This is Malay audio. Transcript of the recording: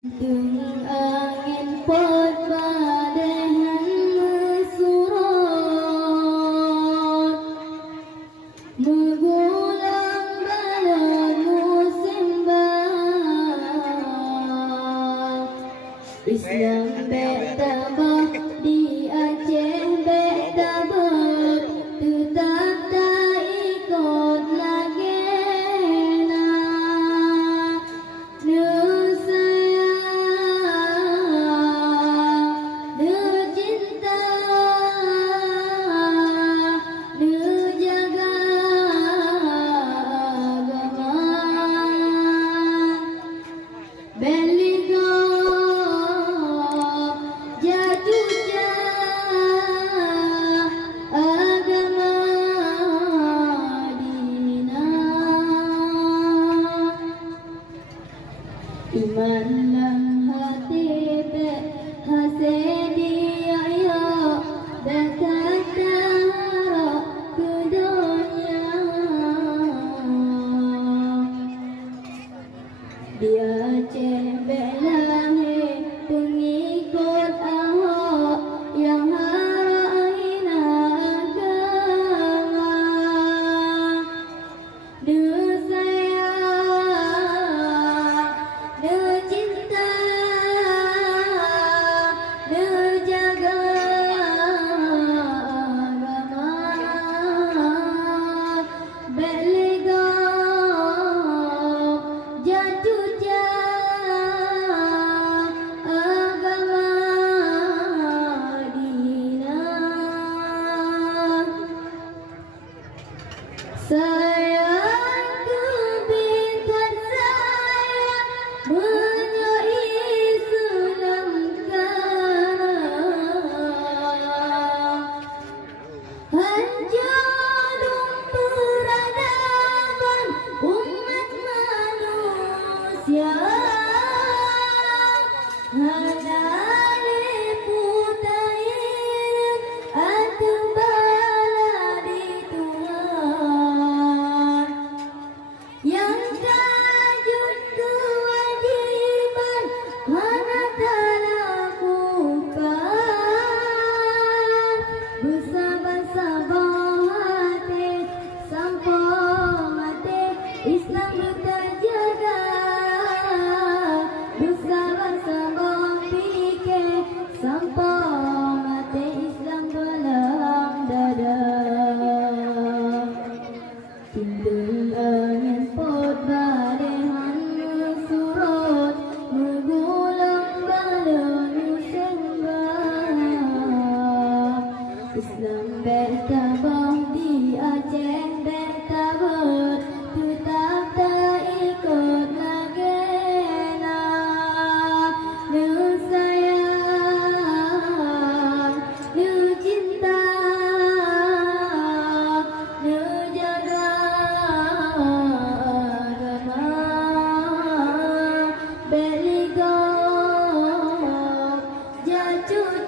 Từng angin pot badanhan mesurut, mengulang balon musim bah. Islam bertabah di Aceh bertabah, tetap tak ikut lagi nak. Iman dalam hati berhasedi ya berkata harap ke dunia. Dia Aceh berlahir pengikut Ahok yang harap hina agama. Sayang kebintan saya menyai Islam karam, hancurkan peradaban umat manusia. Hadali putairin atbala di Tuhan, yang tajud kewajiban mana tak lakukan. Bersabar-sabar hati sampai mati Islam terjaga. Bersabar-sabar fikir sampai mati Islam dalam dada. Tintul angin pot badanhan mesurut, mengulang balon musim bah. Islam bertabah di Aceh bertabah, tetap tak ikut lagi nak. Nu sayang, nu cinta, nu jaga agama. Beligop jatuh